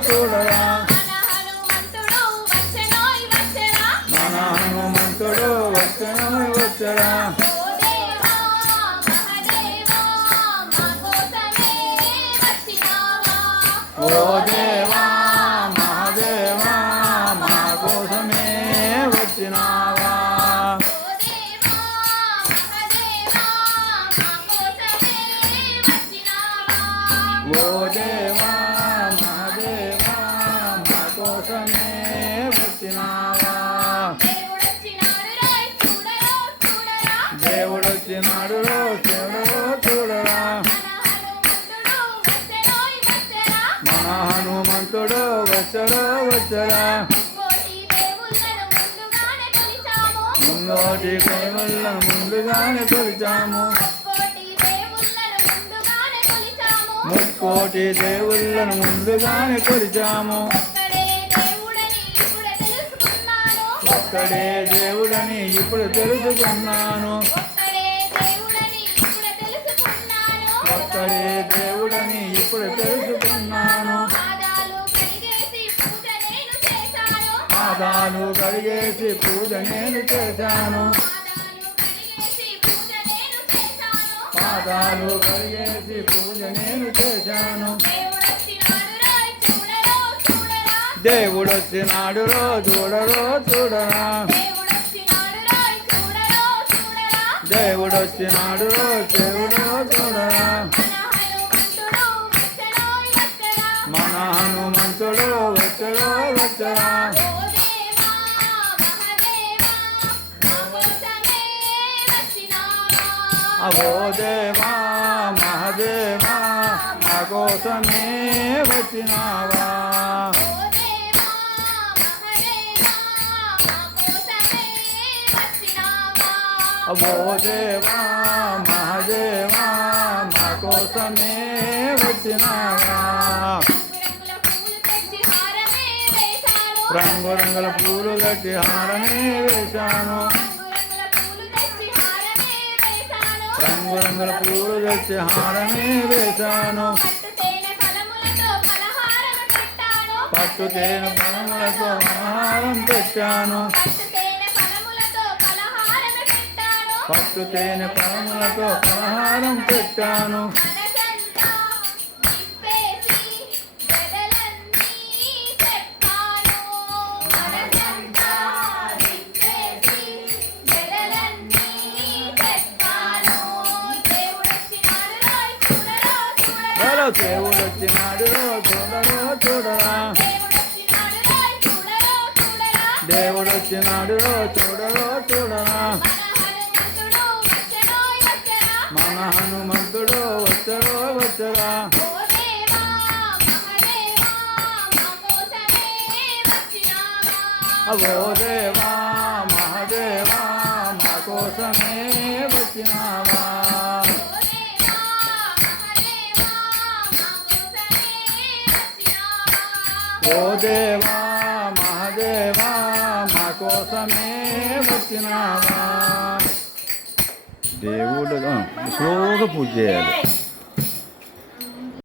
చూడరా మన హనుమంతుడు వచ్చెనోయ్ వచ్చరా ఓ దేవా మహాదేవా మా కోసమే వచ్చినావా ఓ దేవా మహాదేవా మా కోసమే వచ్చినావా దేవుడొచ్చినాడు రో చూడరా మన హనుమంతుడు వచ్చరా మున్నోటి కైవల్లను ముందుగానే కొలిచాము ముక్కోటి దేవుళ్ళను ముందుగానే కొలిచాము ఒక్కడే దేవుడని ఇప్పుడు తెలుసుకున్నాను ఒక్కడే దేవుడని ఇప్పుడు తెలుసుకున్నాను పాదాలు కడిగేసి పూజ నేను చేశాను పాదాలు కడిగేసి పూజ నేను చేశాను దేవుడొచ్చినాడు రో చూడరా దేవుడొచ్చినాడు రో చూడరా మన హనుమంతుడు వచ్చరా అవో దేవా మహాదేవా మా కోసమే వచ్చినావా అవో దేవా మహాదేవా మా కోసమే వచ్చినావా రంగురంగుల పూలు కట్టి హారమే వేశాను రంగురంగుల పూలు తెచ్చి హారమే వేశాను పట్టు తేనె ఫలములతో ఆహారం పెట్టాను పట్టు తేనె ఫలములతో ఆహారం పెట్టాను దేవుడొచ్చినాడు చూడరా దేవుడొచ్చినాడు చూడరా మన హనుమంతుడు వచ్చరా అవో దేవా మహాదేవా మా కోసమే వచ్చినావా ఓ దేవా మహాదేవా మా కోసమే వచ్చినావా దేవుడు స్లోగా పూజ చేయాలి.